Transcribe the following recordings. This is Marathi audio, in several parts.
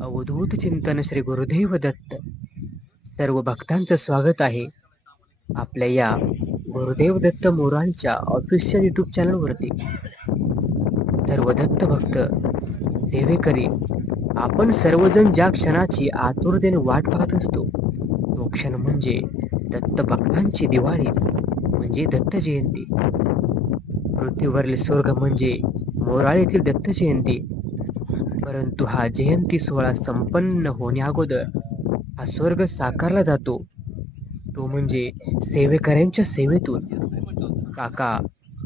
अवधूत चिंतन श्री गुरुदेव दत्त. सर्व भक्तांचं स्वागत आहे आपल्या या गुरुदेव दत्त मोरांच्या ऑफिशियल युट्यूब चॅनलवरती सर्व दत्त भक्त सेवेकरी आपण सर्वजण ज्या क्षणाची आतुरतेने वाट पाहत असतो तो क्षण म्हणजे दत्त भक्तांची दिवाळी म्हणजे दत्त जयंती. पृथ्वीवरील स्वर्ग म्हणजे मोराळीतील दत्त जयंती. परंतु हा जयंती सोहळा संपन्न होण्याअगोदर हा स्वर्ग साकारला जातो. तो म्हणजे सेवेकऱ्यांच्या सेवेतून. काका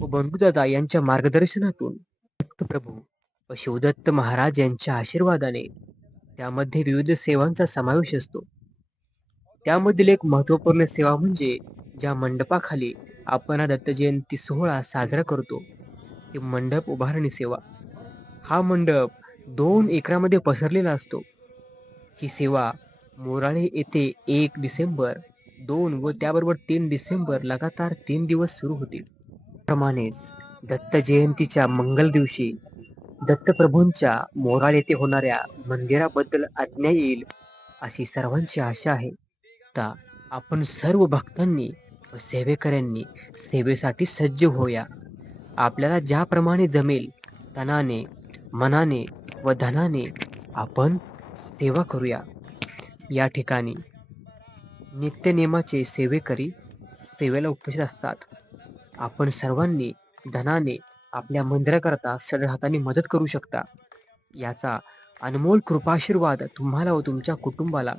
व बंडूदादा यांच्या मार्गदर्शनातून. प्रभू व शिवदत्त महाराज यांच्या आशीर्वादाने त्यामध्ये विविध सेवांचा समावेश असतो. त्यामधील एक महत्त्वपूर्ण सेवा म्हणजे ज्या मंडपाखाली आपण हा दत्त जयंती सोहळा साजरा करतो. ती मंडप उभारणी सेवा. हा मंडप दोन एकरामध्ये पसरलेला असतो. ही सेवा मोराळे येथे एक डिसेंबर दोन व त्याबरोबर तीन डिसेंबर लगातार तीन दिवस सुरू होतील. प्रमाणेच दत्त जयंतीच्या मंगल दिवशी दत्तप्रभूंच्या मोराळ येथे होणाऱ्या मंदिराबद्दल आज्ञा येईल अशी सर्वांची आशा आहे. आता आपण सर्व भक्तांनी व सेवेकऱ्यांनी सेवेसाठी सज्ज होऊया. आपल्याला ज्याप्रमाणे जमेल तनाने मनाने व धनाने आपण सेवा करूया. या ठिकाणी नित्यनेमाचे सेवेकरी सेवेला उपस्थित असतात. आपण सर्वांनी धनाने आपल्या मंदिराकरता सरळ हाताने मदत करू शकता. याचा अनमोल कृपाशीर्वाद तुम्हाला व तुमच्या कुटुंबाला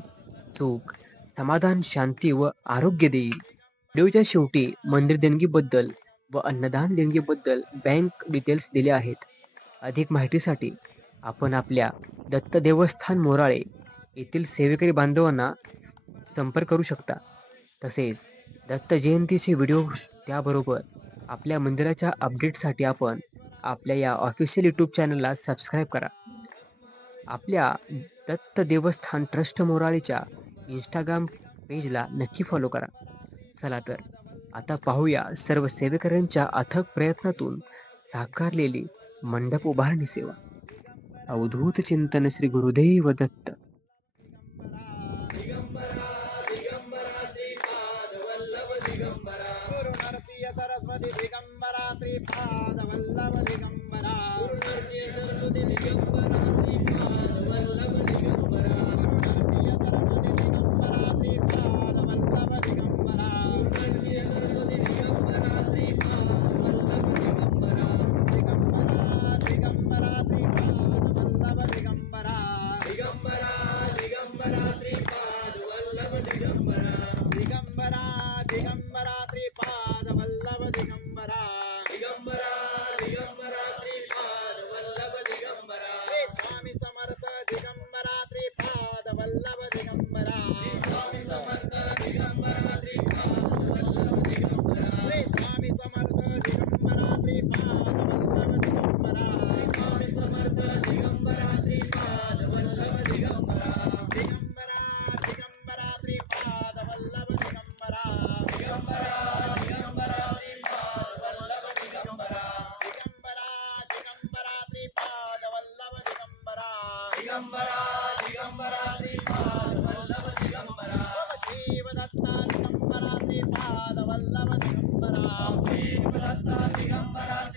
सुख समाधान शांती व आरोग्य देईल. व्हिडिओच्या शेवटी मंदिर देणगीबद्दल व अन्नदान देणगीबद्दल बँक डिटेल्स दिले आहेत. अधिक माहितीसाठी आपण आपल्या दत्त देवस्थान मोराळे येथील सेवेकरी बांधवांना संपर्क करू शकता. तसेच दत्त जयंतीचे व्हिडिओ त्याबरोबर आपल्या मंदिराच्या अपडेटसाठी आपण आपल्या या ऑफिशियल यूट्यूब चॅनलला सबस्क्राईब करा. आपल्या दत्त देवस्थान ट्रस्ट मोराळीच्या इंस्टाग्राम पेजला नक्की फॉलो करा. चला तर आता पाहूया सर्व सेवेकऱ्यांच्या अथक प्रयत्नातून साकारलेली मंडप उभारणी सेवा. अवधूत चिंतन श्री गुरुदेव दत्त गुरु Narasimha Saraswati Digambara Shripad Shiva Dattani Gambara Shiva Dattani Gambara Shiva Dattani Gambara Shiva Dattani Gambara Shiva Dattani Gambara Gambara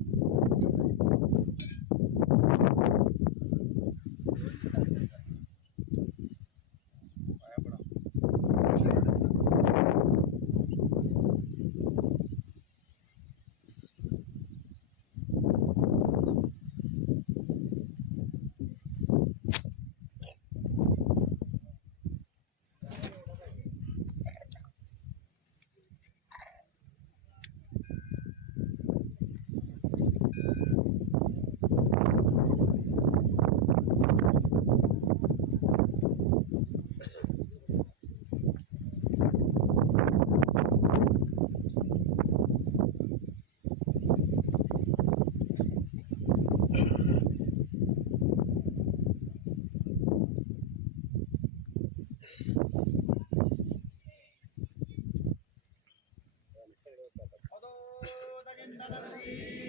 どうだ?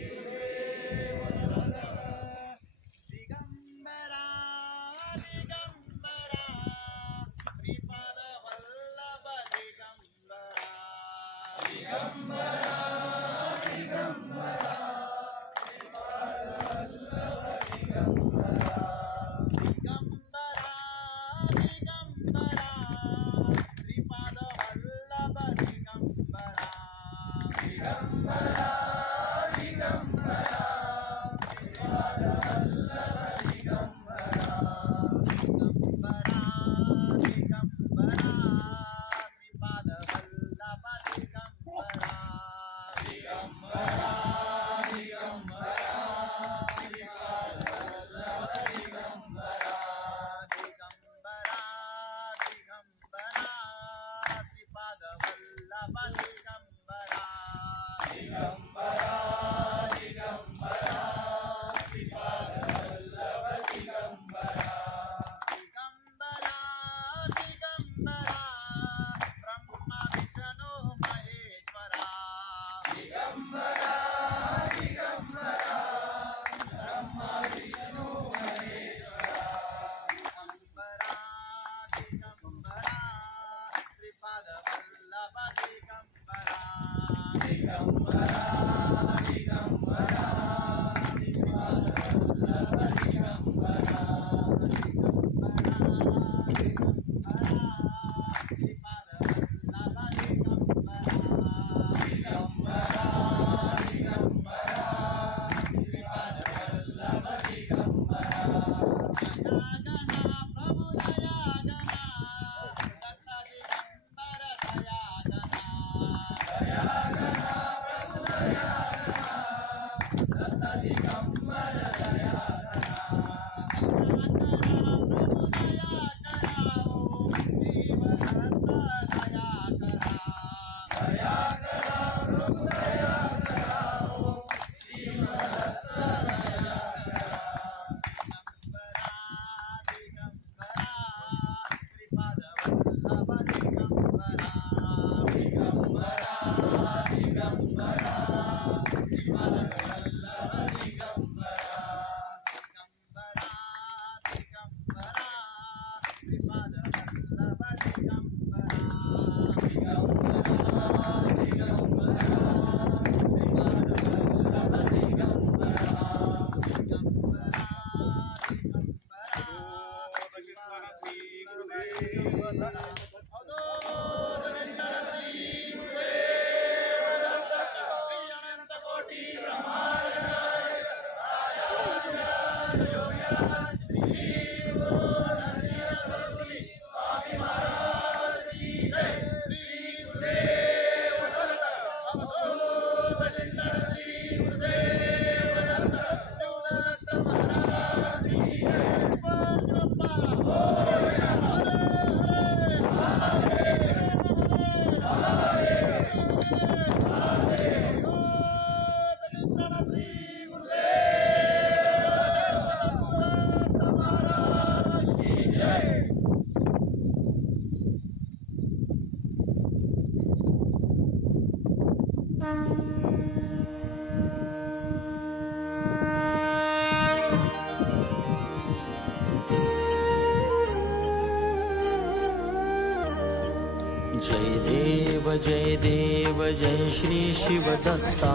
जय देव जय श्री शिवदत्ता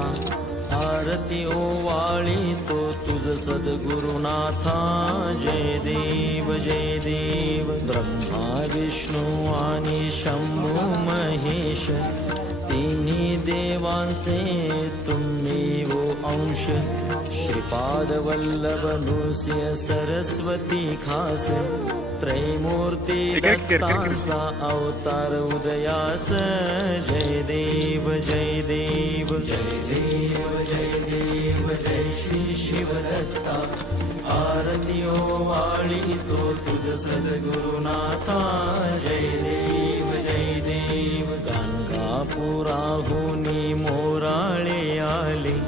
आरती ओवाळी तो तुझ सद्गुरुनाथा। जय देव जय देव ब्रह्मा विष्णू आणि शंभू महेश। तिन्ही देवांचे तुम्ही वो अंश। श्रीपाद वल्लभ नृसिंह सरस्वती खास त्रैमूर्ती दत्तांचा अवतार उदयास जय देव जय देव जय देव जय देव. जय श्री शिवदत्ता आरती ओवाळी तो तुझ सद्गुरुनाथा. जय देव जय देव. गंगापुराहुनी मोराळे आले.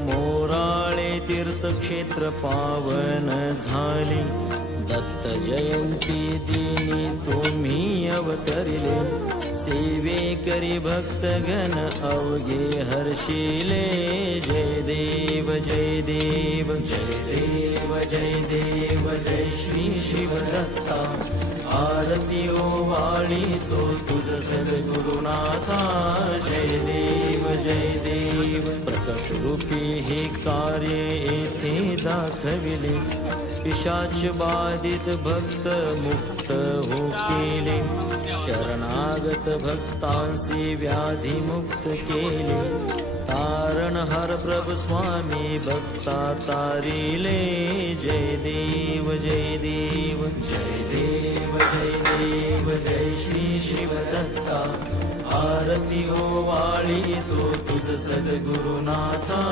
मोराळे तीर्थक्षेत्र पावन झाले. दत्त जयंती दिनी तुम्ही अवतरिले. सेवे करी भक्तगण अवघे हर्षिले. जय देव जय देव. जय देव जय देव जय श्री शिवदत्ता. आरती वाळी तो तुझ सद्गुरुनाथा जय देव जय देव. प्रकट रूपी हे कार्य येथे दाखविले. पिशाच बाधित भक्त मुक्त हो केले शरणागत भक्तांसी व्याधी मुक्त केले. तारण हर प्रभु स्वामी भक्ता तारिले. जय देव जय देव. जय देव जय देव जय श्री शिव दत्ता आरती ओ हो वाळी तो तुझ सद्गुरुनाथा.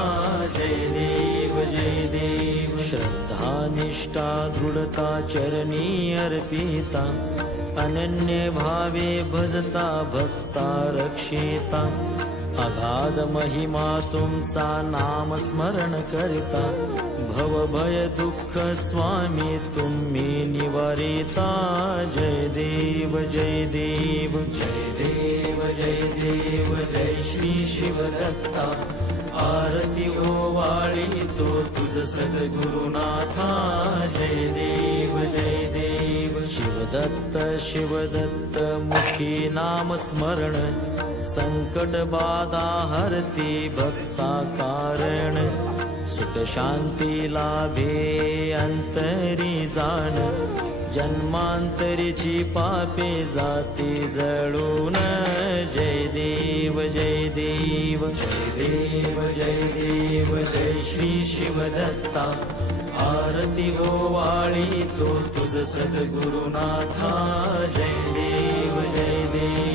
जय देव जय देव. श्रद्धा निष्ठा दृढता चरणी अर्पिता. अनन्य भावे भजता भक्ता रक्षिता. अगाध महिमा तुमचा नाम स्मरण भव भय दुःख स्वामी तुम्ही निवारिता. जय देव जय देव. जय देव जय देव जय श्री शिव दत्ता आरती ओ वाळी तो तुझ सद्गुरुनाथा. जय देव जय देव. शिवदत्त शिवदत्त मुखी नाम स्मरण. संकट बाधा हरती भक्ता कारण. सुख शांती लाभे अंतरी जाण. जन्मांतरीची पापे जाती जळून. जय देव जय देव. जय देव जय देव जय श्री शिवदत्ता. आरती हो वाळी तो तुझ सद्गुरुनाथा. जय देव जय देव.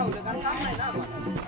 Udah 那个